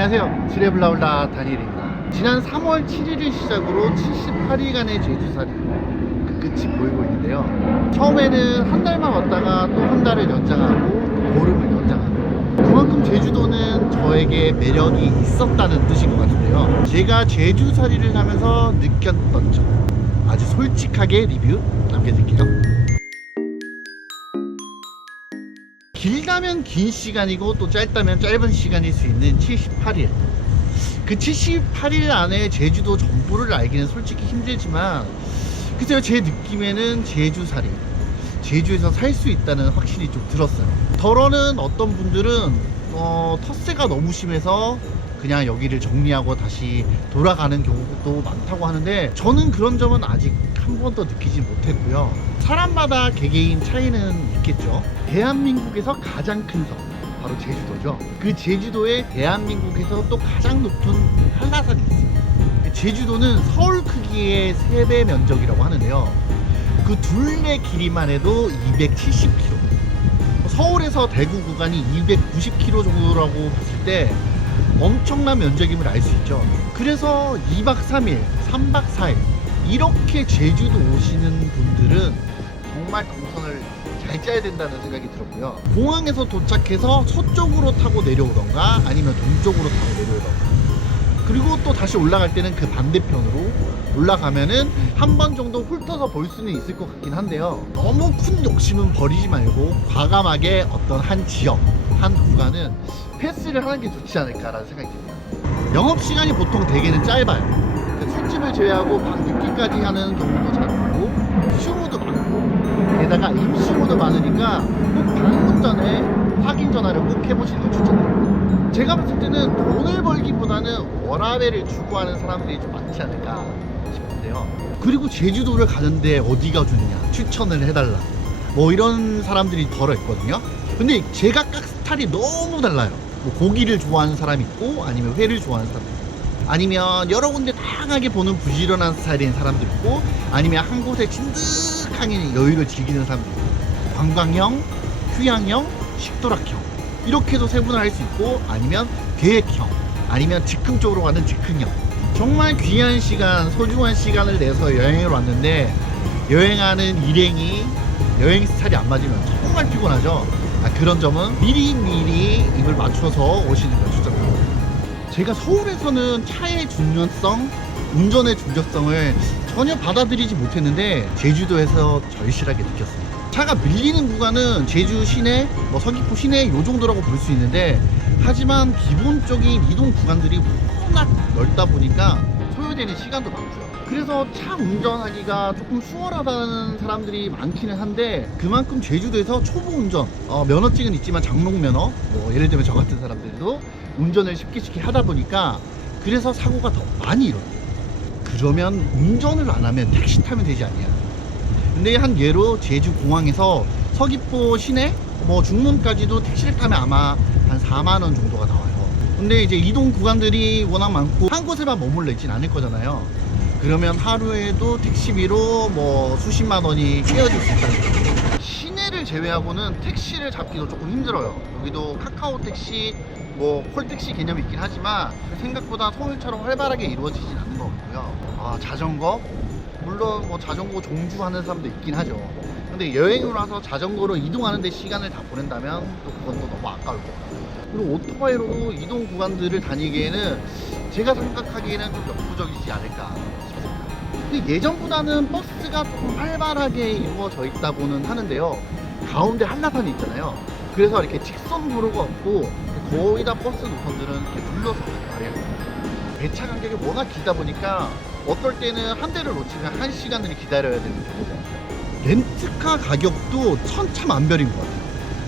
안녕하세요. 지레블라블라 다니엘입니다. 지난 3월 7일을 시작으로 78일간의 제주살이 그 끝이 보이고 있는데요. 처음에는 한 달만 왔다가 또 한 달을 연장하고 또 보름을 연장하고, 그만큼 제주도는 저에게 매력이 있었다는 뜻인 것 같은데요. 제가 제주살이를 하면서 느꼈던 점 아주 솔직하게 리뷰 남겨드릴게요. 길다면 긴 시간이고 또 짧다면 짧은 시간일 수 있는 78일. 그 78일 안에 제주도 전부를 알기는 솔직히 힘들지만, 글쎄요, 제 느낌에는 제주살이, 제주에서 살 수 있다는 확신이 좀 들었어요. 덜어는 어떤 분들은 텃세가 너무 심해서 그냥 여기를 정리하고 다시 돌아가는 경우도 많다고 하는데, 저는 그런 점은 아직 한 번도 느끼지 못했고요. 사람마다 개개인 차이는 있겠죠. 대한민국에서 가장 큰 섬, 바로 제주도죠. 그 제주도에 대한민국에서 또 가장 높은 한라산이 있어요. 제주도는 서울 크기의 3배 면적이라고 하는데요. 그 둘의 길이만 해도 270km, 서울에서 대구 구간이 290km 정도라고 봤을 때 엄청난 면적임을 알 수 있죠. 그래서 2박 3일, 3박 4일 이렇게 제주도 오시는 분들은 정말 동선을 잘 짜야 된다는 생각이 들었고요. 공항에서 도착해서 서쪽으로 타고 내려오던가 아니면 동쪽으로 타고 내려오던가, 그리고 또 다시 올라갈 때는 그 반대편으로 올라가면은 한 번 정도 훑어서 볼 수는 있을 것 같긴 한데요. 너무 큰 욕심은 버리지 말고 과감하게 어떤 한 지역, 한 구간은 패스를 하는 게 좋지 않을까라는 생각이 듭니다. 영업시간이 보통 대개는 짧아요. 술집을 제외하고 밤 늦게까지 하는 경우도 잘 없고, 휴무도 많고, 게다가 임시휴무도 많으니까 꼭 방문 전에 확인 전화를 꼭 해보시는 걸 추천드립니다. 제가 봤을 때는 돈을 벌기보다는 워라밸을 추구하는 사람들이 좀 많지 않을까 싶은데요. 그리고 제주도를 가는데 어디가 좋냐, 추천을 해달라, 뭐 이런 사람들이 덜어 있거든요. 근데 제각각 스타일이 너무 달라요. 뭐 고기를 좋아하는 사람이 있고, 아니면 회를 좋아하는 사람이 있고, 아니면 여러 군데 다양하게 보는 부지런한 스타일인 사람도 있고, 아니면 한 곳에 진득하게 여유를 즐기는 사람도 있고, 관광형, 휴양형, 식도락형 이렇게도 세분화할 수 있고, 아니면 계획형, 아니면 즉흥적으로 가는 즉흥형. 정말 귀한 시간, 소중한 시간을 내서 여행을 왔는데 여행하는 일행이 여행 스타일이 안 맞으면 정말 피곤하죠. 그런 점은 미리미리 입을 맞춰서 오시는 걸 추천합니다. 제가 서울에서는 차의 중요성, 운전의 중요성을 전혀 받아들이지 못했는데 제주도에서 절실하게 느꼈습니다. 차가 밀리는 구간은 제주 시내, 뭐 서귀포 시내 요 정도라고 볼 수 있는데, 하지만 기본적인 이동 구간들이 워낙 넓다 보니까 소요되는 시간도 많고요. 그래서 차 운전하기가 조금 수월하다는 사람들이 많기는 한데, 그만큼 제주도에서 초보 운전, 면허증은 있지만 장롱 면허, 뭐 예를 들면 저 같은 사람들도 운전을 쉽게 하다 보니까 그래서 사고가 더 많이 일어나요. 그러면 운전을 안 하면 택시 타면 되지 않냐. 근데 한 예로 제주 공항에서 서귀포 시내 뭐 중문까지도 택시를 타면 아마 한 4만 원 정도가 나와요. 근데 이제 이동 구간들이 워낙 많고 한 곳에만 머물러 있진 않을 거잖아요. 그러면 하루에도 택시비로 뭐 수십만 원이 깨어질 수 있다는 거죠. 시내를 제외하고는 택시를 잡기도 조금 힘들어요. 여기도 카카오 택시, 뭐 콜택시 개념이 있긴 하지만 생각보다 서울처럼 활발하게 이루어지진 않는 것 같고요. 자전거, 물론 뭐 자전거 종주하는 사람도 있긴 하죠. 근데 여행을 와서 자전거로 이동하는데 시간을 다 보낸다면 또 그건 또 너무 아까울 것 같아요. 그리고 오토바이로도 이동 구간들을 다니기에는 제가 생각하기에는 좀 역부족이지 않을까 싶습니다. 근데 예전보다는 버스가 조금 활발하게 이루어져 있다고는 하는데요. 가운데 한라산이 있잖아요. 그래서 이렇게 직선 도로가 없고 거의 다 버스 노선들은 이렇게 둘러서 가요. 배차 간격이 워낙 길다 보니까 어떨 때는 한 대를 놓치면 1시간을 기다려야 되는 경우가 있어요. 렌트카 가격도 천차만별인 것 같아요.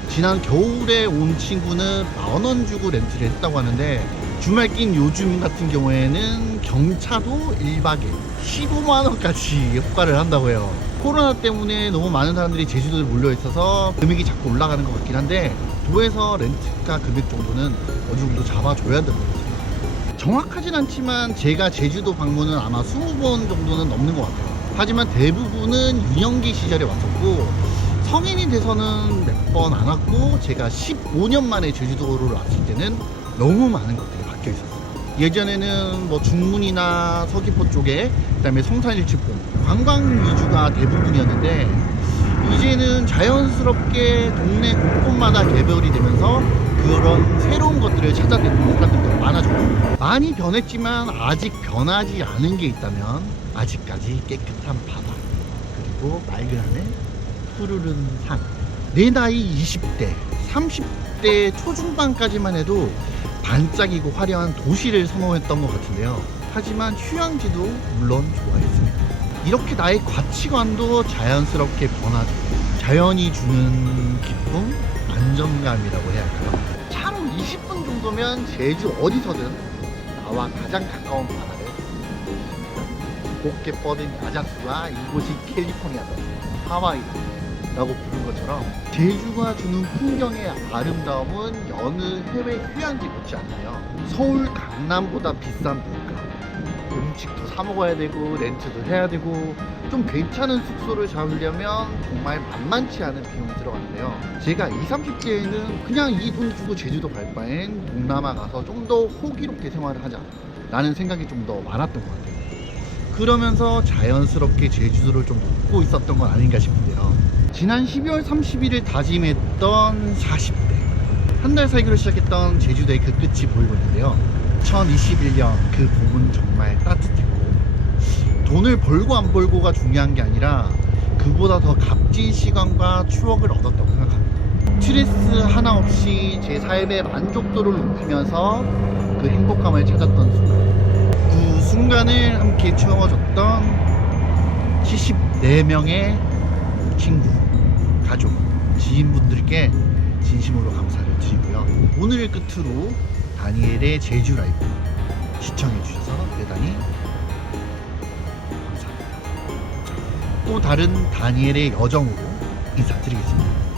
지난 겨울에 온 친구는 10,000원 주고 렌트를 했다고 하는데, 주말 낀 요즘 같은 경우에는 경차도 1박에 15만원까지 효과를 한다고 해요. 코로나 때문에 너무 많은 사람들이 제주도에 몰려 있어서 금액이 자꾸 올라가는 것 같긴 한데, 도에서 렌트카 금액 정도는 어느 정도 잡아줘야 되는 거죠. 정확하진 않지만 제가 제주도 방문은 아마 20번 정도는 넘는 것 같아요. 하지만 대부분은 유년기 시절에 왔었고, 성인이 돼서는 몇 번 안 왔고, 제가 15년 만에 제주도를 왔을 때는 너무 많은 것들이 바뀌어 있었어요. 예전에는 뭐 중문이나 서귀포 쪽에, 그다음에 성산일출봉 관광 위주가 대부분이었는데 이제는 자연스럽게 동네 곳곳마다 개별이 되면서 그런 새로운 것들을 찾아내는 사람들도 많아졌고, 많이 변했지만 아직 변하지 않은 게 있다면 아직까지 깨끗한 바다, 그리고 맑은 하늘, 푸르른 산. 내 나이 20대 30대 초중반까지만 해도 반짝이고 화려한 도시를 선호했던 것 같은데요. 하지만 휴양지도 물론 좋아했습니다. 이렇게 나의 가치관도 자연스럽게 변하죠. 자연이 주는 기쁨, 안정감이라고 해야 할까요? 차로 20분 정도면 제주 어디서든 나와 가장 가까운 바다를 곱게 뻗은 야자수가 이곳이 캘리포니아다, 하와이라고 부른 것처럼 제주가 주는 풍경의 아름다움은 여느 해외 휴양지 못지 않나요? 서울 강남보다 비싼 물가, 음식도 사 먹어야 되고 렌트도 해야 되고 좀 괜찮은 숙소를 잡으려면 정말 만만치 않은 비용이 들어가는데요. 제가 20, 30대에는 그냥 이 돈 주고 제주도 갈 바엔 동남아 가서 좀 더 호기롭게 생활을 하자 라는 생각이 좀 더 많았던 것 같아요. 그러면서 자연스럽게 제주도를 좀 놓고 있었던 건 아닌가 싶은데요. 지난 12월 30일을 다짐했던 40대, 한 달 살기로 시작했던 제주도의 그 끝이 보이고 있는데요. 2021년 그 봄은 정말 따뜻했고, 돈을 벌고 안 벌고가 중요한 게 아니라 그보다 더 값진 시간과 추억을 얻었다고 생각합니다. 스트레스 하나 없이 제 삶의 만족도를 높이면서 그 행복감을 찾았던 순간, 그 순간을 함께 채워줬던 74명의 친구, 가족, 지인분들께 진심으로 감사를 드리고요. 오늘을 끝으로 다니엘의 제주 라이브 시청해 주셔서 대단히 감사합니다. 또 다른 다니엘의 여정으로 인사드리겠습니다.